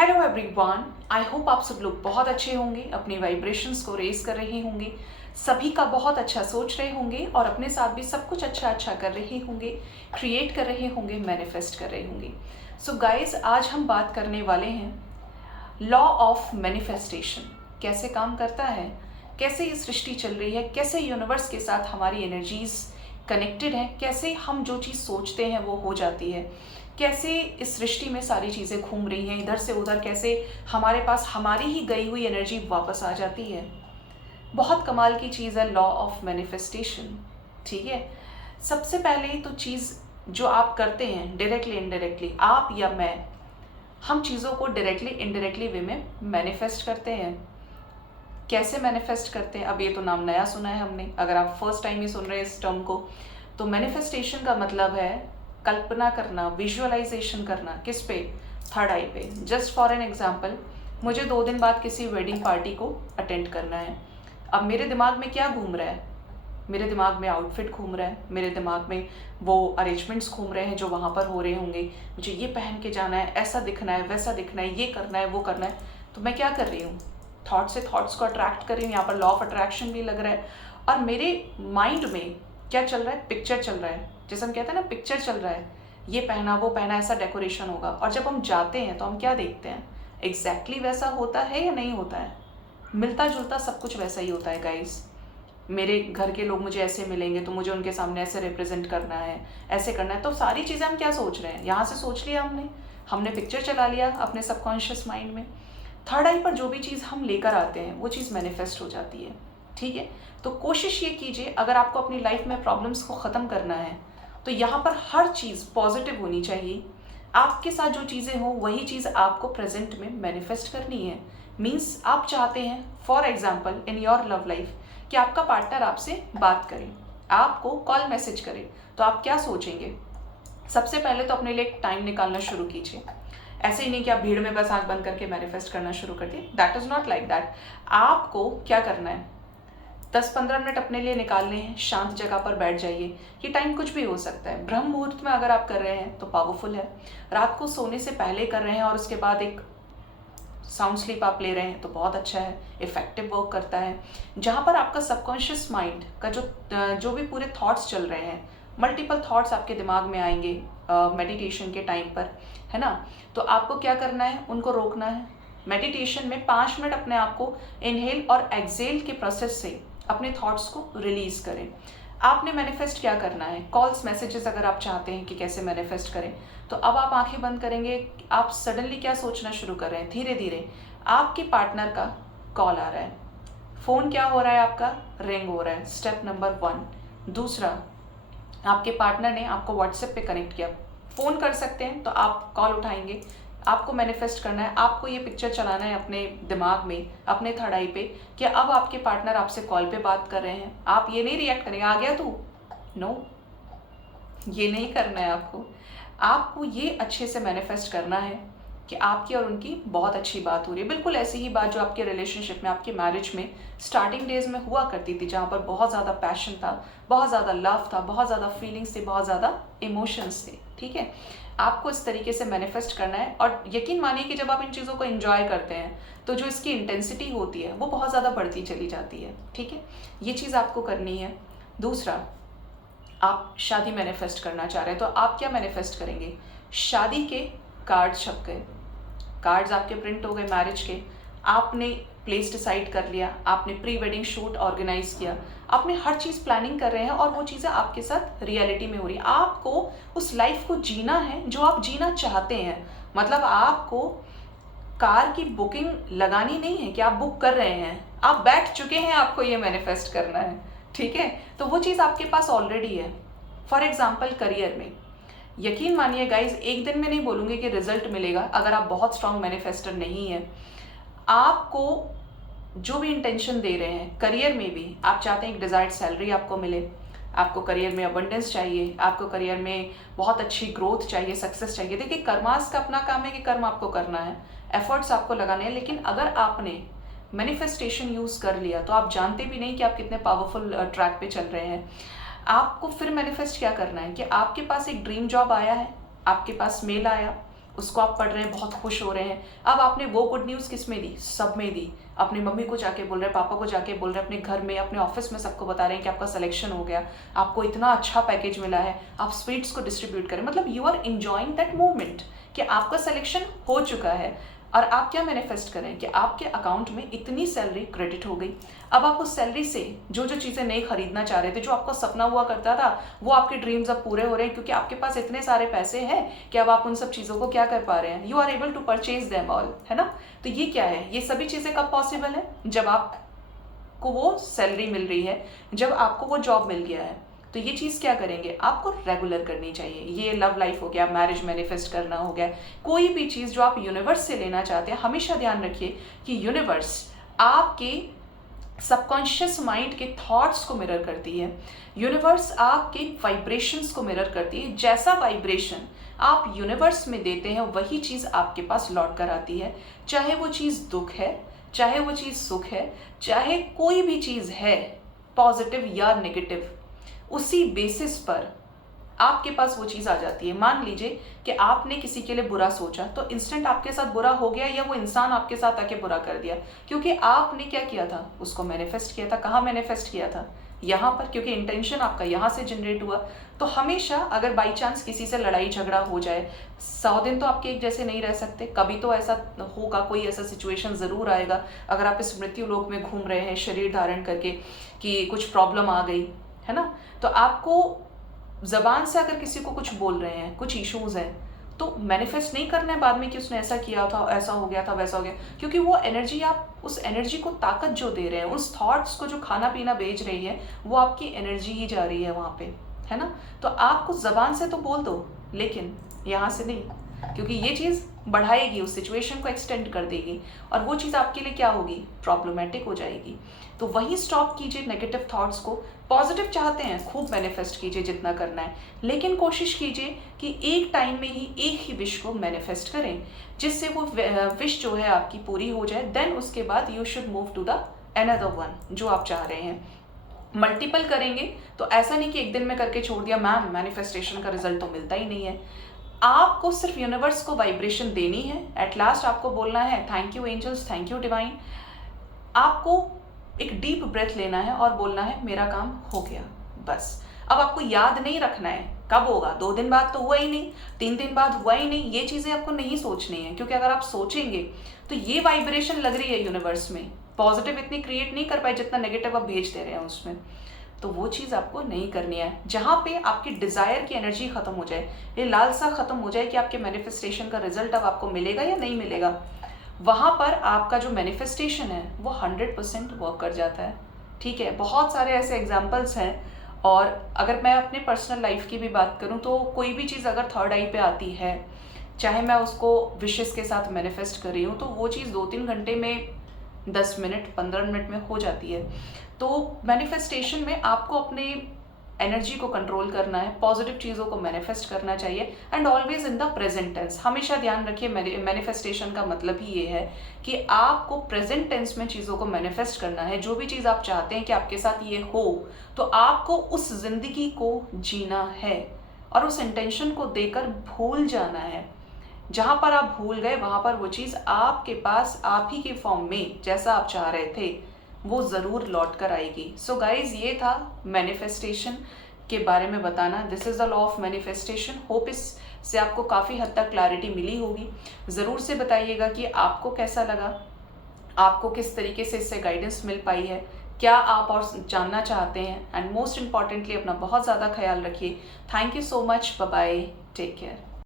Hello everyone, I hope आप सब लोग बहुत अच्छे होंगे, अपनी वाइब्रेशंस को रेज कर रहे होंगे, सभी का बहुत अच्छा सोच रहे होंगे और अपने साथ भी सब कुछ अच्छा अच्छा कर रहे होंगे, क्रिएट कर रहे होंगे, मैनिफेस्ट कर रहे होंगे। सो गाइज, आज हम बात करने वाले हैं लॉ ऑफ मैनिफेस्टेशन कैसे काम करता है, कैसे ये सृष्टि चल रही है, कैसे यूनिवर्स के साथ हमारी एनर्जीज कनेक्टेड हैं, कैसे हम जो चीज़ सोचते हैं वो हो जाती है, कैसे इस सृष्टि में सारी चीज़ें घूम रही हैं इधर से उधर, कैसे हमारे पास हमारी ही गई हुई एनर्जी वापस आ जाती है। बहुत कमाल की चीज़ है लॉ ऑफ मैनिफेस्टेशन। ठीक है, सबसे पहले तो चीज़ जो आप करते हैं डायरेक्टली इनडायरेक्टली, आप या मैं, हम चीज़ों को डायरेक्टली इनडायरेक्टली वे में मैनिफेस्ट करते हैं। कैसे मैनिफेस्ट करते हैं, अब ये तो नाम नया सुना है हमने, अगर आप फर्स्ट टाइम ही सुन रहे हैं इस टर्म को। तो मैनिफेस्टेशन का मतलब है कल्पना करना, विजुअलाइजेशन करना। किस पे? थर्ड आई पे। जस्ट फॉर एन एग्जाम्पल, मुझे 2 दिन बाद किसी वेडिंग पार्टी को अटेंड करना है। अब मेरे दिमाग में क्या घूम रहा है? मेरे दिमाग में आउटफिट घूम रहा है, मेरे दिमाग में वो अरेंजमेंट्स घूम रहे हैं जो वहाँ पर हो रहे होंगे। मुझे ये पहन के जाना है, ऐसा दिखना है, वैसा दिखना है, ये करना है, वो करना है। तो मैं क्या कर रही हूँ? थॉट से थॉट्स को अट्रैक्ट कर रही हूँ। यहाँ पर लॉ ऑफ अट्रैक्शन भी लग रहा है। और मेरे माइंड में क्या चल रहा है? पिक्चर चल रहा है। जैसे हम कहते हैं ना, पिक्चर चल रहा है, ये पहना, वो पहना, ऐसा डेकोरेशन होगा। और जब हम जाते हैं तो हम क्या देखते हैं? एग्जैक्टली वैसा होता है या नहीं होता है? मिलता जुलता सब कुछ वैसा ही होता है गाइस। मेरे घर के लोग मुझे ऐसे मिलेंगे तो मुझे उनके सामने ऐसे रिप्रेजेंट करना है, ऐसे करना है। तो सारी चीज़ें हम क्या सोच रहे हैं? यहाँ से सोच लिया हमने, हमने पिक्चर चला लिया अपने सबकॉन्शियस माइंड में। थर्ड आई पर जो भी चीज़ हम लेकर आते हैं वो चीज़ मैनिफेस्ट हो जाती है। ठीक है, तो कोशिश ये कीजिए, अगर आपको अपनी लाइफ में प्रॉब्लम्स को ख़त्म करना है तो यहाँ पर हर चीज़ पॉजिटिव होनी चाहिए। आपके साथ जो चीज़ें हो वही चीज़ आपको प्रेजेंट में मैनिफेस्ट करनी है। मीन्स आप चाहते हैं, for example in your love life, कि आपका पार्टनर आपसे बात करे, आपको कॉल मैसेज करे, तो आप क्या सोचेंगे? सबसे पहले तो अपने लिए एक टाइम निकालना शुरू कीजिए। ऐसे ही नहीं कि आप भीड़ में बस आंख बंद करके मैनिफेस्ट करना शुरू कर दिए। That is not like that. आपको क्या करना है? 10-15 मिनट अपने लिए निकालने हैं, शांत जगह पर बैठ जाइए। ये टाइम कुछ भी हो सकता है। ब्रह्म मुहूर्त में अगर आप कर रहे हैं तो पावरफुल है, रात को सोने से पहले कर रहे हैं और उसके बाद एक साउंड स्लीप आप ले रहे हैं तो बहुत अच्छा है, इफेक्टिव वर्क करता है। जहाँ पर आपका सबकॉन्शियस माइंड का जो भी पूरे थॉट्स चल रहे हैं, मल्टीपल थॉट्स आपके दिमाग में आएंगे मेडिटेशन के टाइम पर, है ना। तो आपको क्या करना है? उनको रोकना है। मेडिटेशन में 5 मिनट अपने आप को इनहेल और एक्सेल के प्रोसेस से अपने थॉट्स को रिलीज करें। आपने मैनिफेस्ट क्या करना है? कॉल्स, मैसेजेस, अगर आप चाहते हैं कि कैसे मैनिफेस्ट करें, तो अब आप आंखें बंद करेंगे। आप सडनली क्या सोचना शुरू कर रहे हैं? धीरे धीरे आपके पार्टनर का कॉल आ रहा है, फोन क्या हो रहा है? आपका रिंग हो रहा है। Step number 1। दूसरा, आपके पार्टनर ने आपको व्हाट्सएप पे कनेक्ट किया, फ़ोन कर सकते हैं तो आप कॉल उठाएंगे। आपको मैनिफेस्ट करना है, आपको ये पिक्चर चलाना है अपने दिमाग में, अपने थर्ड आई पे, कि अब आपके पार्टनर आपसे कॉल पे बात कर रहे हैं। आप ये नहीं रिएक्ट करेंगे, आ गया तू, नो, ये नहीं करना है आपको। आपको ये अच्छे से मैनिफेस्ट करना है कि आपकी और उनकी बहुत अच्छी बात हो रही है। बिल्कुल ऐसी ही बात जो आपके रिलेशनशिप में, आपके मैरिज में स्टार्टिंग डेज में हुआ करती थी, जहाँ पर बहुत ज़्यादा पैशन था, बहुत ज़्यादा लव था, बहुत ज़्यादा फीलिंग्स थे, बहुत ज़्यादा इमोशंस थे। ठीक है, आपको इस तरीके से मैनिफेस्ट करना है। और यकीन मानिए कि जब आप इन चीज़ों को एंजॉय करते हैं तो जो इसकी इंटेंसिटी होती है वो बहुत ज़्यादा बढ़ती चली जाती है। ठीक है, ये चीज़ आपको करनी है। दूसरा, आप शादी मैनिफेस्ट करना चाह रहे हैं तो आप क्या मैनिफेस्ट करेंगे? शादी के कार्ड छप गए, कार्ड्स आपके प्रिंट हो गए मैरिज के, आपने प्लेस डिसाइड कर लिया, आपने प्री वेडिंग शूट ऑर्गेनाइज किया, आपने हर चीज़ प्लानिंग कर रहे हैं और वो चीज़ें आपके साथ रियलिटी में हो रही है। आपको उस लाइफ को जीना है जो आप जीना चाहते हैं। मतलब आपको कार की बुकिंग लगानी नहीं है कि आप बुक कर रहे हैं, आप बैठ चुके हैं, आपको ये मैनिफेस्ट करना है। ठीक है, तो वो चीज़ आपके पास ऑलरेडी है। फॉर एग्जाम्पल करियर में, यकीन मानिए गाइज, एक दिन में नहीं बोलूँगी कि रिजल्ट मिलेगा अगर आप बहुत स्ट्रांग मैनिफेस्टर नहीं है। आपको जो भी इंटेंशन दे रहे हैं, करियर में भी आप चाहते हैं एक डिज़ायर्ड सैलरी आपको मिले, आपको करियर में अबंडेंस चाहिए, आपको करियर में बहुत अच्छी ग्रोथ चाहिए, सक्सेस चाहिए। देखिए, कर्मास का अपना काम है कि कर्म आपको करना है, एफर्ट्स आपको लगाने हैं। लेकिन अगर आपने मैनिफेस्टेशन यूज़ कर लिया तो आप जानते भी नहीं कि आप कितने पावरफुल ट्रैक पे चल रहे हैं। आपको फिर मैनिफेस्ट क्या करना है कि आपके पास एक ड्रीम जॉब आया है, आपके पास मेल आया, उसको आप पढ़ रहे हैं, बहुत खुश हो रहे हैं। अब आपने वो गुड न्यूज़ किस में दी? सब में दी। अपनी मम्मी को जाके बोल रहे हैं, पापा को जाके बोल रहे हैं, अपने घर में, अपने ऑफिस में सबको बता रहे हैं कि आपका सिलेक्शन हो गया, आपको इतना अच्छा पैकेज मिला है, आप स्वीट्स को डिस्ट्रीब्यूट करें। मतलब you are enjoying that moment कि आपका सिलेक्शन हो चुका है। और आप क्या मैनिफेस्ट करें कि आपके अकाउंट में इतनी सैलरी क्रेडिट हो गई। अब आप उस सैलरी से जो जो चीज़ें नहीं खरीदना चाह रहे थे, जो आपका सपना हुआ करता था, वो आपके ड्रीम्स अब पूरे हो रहे हैं, क्योंकि आपके पास इतने सारे पैसे हैं कि अब आप उन सब चीज़ों को क्या कर पा रहे हैं, you are able to purchase them all, है ना। तो ये क्या है, ये सभी चीज़ें कब पॉसिबल है? जब आपको वो सैलरी मिल रही है, जब आपको वो जॉब मिल गया है। तो ये चीज़ क्या करेंगे, आपको रेगुलर करनी चाहिए। ये लव लाइफ हो गया, मैरिज मैनिफेस्ट करना हो गया, कोई भी चीज़ जो आप यूनिवर्स से लेना चाहते हैं, हमेशा ध्यान रखिए कि यूनिवर्स आपके सबकॉन्शियस माइंड के थॉट्स को मिरर करती है। यूनिवर्स आपके वाइब्रेशंस को मिरर करती है। जैसा वाइब्रेशन आप यूनिवर्स में देते हैं, वही चीज़ आपके पास लौट कर आती है। चाहे वो चीज़ दुख है, चाहे वो चीज़ सुख है, चाहे कोई भी चीज़ है, पॉजिटिव या नेगेटिव, उसी बेसिस पर आपके पास वो चीज़ आ जाती है। मान लीजिए कि आपने किसी के लिए बुरा सोचा, तो इंस्टेंट आपके साथ बुरा हो गया, या वो इंसान आपके साथ आके बुरा कर दिया, क्योंकि आपने क्या किया था, उसको मैनिफेस्ट किया था। कहाँ मैनिफेस्ट किया था? यहाँ पर, क्योंकि इंटेंशन आपका यहाँ से जनरेट हुआ। तो हमेशा अगर बाई चांस किसी से लड़ाई झगड़ा हो जाए, 100 दिन तो आपके एक जैसे नहीं रह सकते, कभी तो ऐसा होगा, कोई ऐसा सिचुएशन ज़रूर आएगा। अगर आप इस मृत्यु लोक में घूम रहे हैं शरीर धारण करके कि कुछ प्रॉब्लम आ गई, है ना, तो आपको जबान से अगर किसी को कुछ बोल रहे हैं, कुछ इश्यूज हैं, तो मैनिफेस्ट नहीं करना है बाद में कि उसने ऐसा किया था, ऐसा हो गया था, वैसा हो गया, क्योंकि वो एनर्जी, आप उस एनर्जी को ताकत जो दे रहे हैं, उस थॉट्स को जो खाना पीना बेच रही है, वो आपकी एनर्जी ही जा रही है वहाँ पे, है ना। तो आप कुछ जबान से तो बोल दो, लेकिन यहाँ से नहीं, क्योंकि ये चीज़ बढ़ाएगी, उस सिचुएशन को एक्सटेंड कर देगी, और वो चीज़ आपके लिए क्या होगी, प्रॉब्लमेटिक हो जाएगी। तो वही स्टॉप कीजिए नेगेटिव थॉट्स को। पॉजिटिव चाहते हैं, खूब मैनिफेस्ट कीजिए जितना करना है, लेकिन कोशिश कीजिए कि एक टाइम में ही एक ही विश को मैनिफेस्ट करें, जिससे वो विश जो है आपकी पूरी हो जाए। देन उसके बाद you should move to the another one जो आप चाह रहे हैं। मल्टीपल करेंगे तो ऐसा नहीं कि एक दिन में करके छोड़ दिया, मैम मैनिफेस्टेशन का रिजल्ट तो मिलता ही नहीं है। आपको सिर्फ यूनिवर्स को वाइब्रेशन देनी है। एट लास्ट आपको बोलना है thank you angels, thank you divine. आपको एक डीप ब्रेथ लेना है और बोलना है मेरा काम हो गया, बस। अब आपको याद नहीं रखना है कब होगा, 2 दिन बाद तो हुआ ही नहीं, 3 दिन बाद हुआ ही नहीं, ये चीज़ें आपको नहीं सोचनी है, क्योंकि अगर आप सोचेंगे तो ये वाइब्रेशन लग रही है यूनिवर्स में, पॉजिटिव इतनी क्रिएट नहीं कर पाए जितना नेगेटिव आप भेज दे रहे हैं उसमें। तो वो चीज़ आपको नहीं करनी है। जहाँ पे आपकी डिज़ायर की एनर्जी खत्म हो जाए, ये लालसा खत्म हो जाए कि आपके मैनिफेस्टेशन का रिजल्ट अब आपको मिलेगा या नहीं मिलेगा, वहाँ पर आपका जो मैनिफेस्टेशन है वो 100% वर्क कर जाता है। ठीक है, बहुत सारे ऐसे एग्जाम्पल्स हैं। और अगर मैं अपने पर्सनल लाइफ की भी बात करूँ, तो कोई भी चीज़ अगर थर्ड आई पे आती है, चाहे मैं उसको विशेस के साथ मैनिफेस्ट कर रही हूँ, तो वो चीज़ 2-3 घंटे में, 10 मिनट 15 मिनट में हो जाती है। तो मैनिफेस्टेशन में आपको अपने एनर्जी को कंट्रोल करना है, पॉजिटिव चीज़ों को मैनिफेस्ट करना चाहिए, and always in the present tense. हमेशा ध्यान रखिए, मैनिफेस्टेशन का मतलब ही ये है कि आपको प्रेजेंट टेंस में चीज़ों को मैनिफेस्ट करना है। जो भी चीज़ आप चाहते हैं कि आपके साथ ये हो, तो आपको उस जिंदगी को जीना है और उस इंटेंशन को देकर भूल जाना है। जहाँ पर आप भूल गए, वहाँ पर वो चीज़ आपके पास आप ही के फॉर्म में, जैसा आप चाह रहे थे, वो ज़रूर लौट कर आएगी। सो गाइज, ये था मैनिफेस्टेशन के बारे में बताना। This is the law of manifestation. Hope इससे आपको काफ़ी हद तक क्लैरिटी मिली होगी। ज़रूर से बताइएगा कि आपको कैसा लगा, आपको किस तरीके से इससे गाइडेंस मिल पाई है, क्या आप और जानना चाहते हैं। एंड मोस्ट इम्पॉर्टेंटली अपना बहुत ज़्यादा ख्याल रखिए। Thank you so much, bye bye, take care.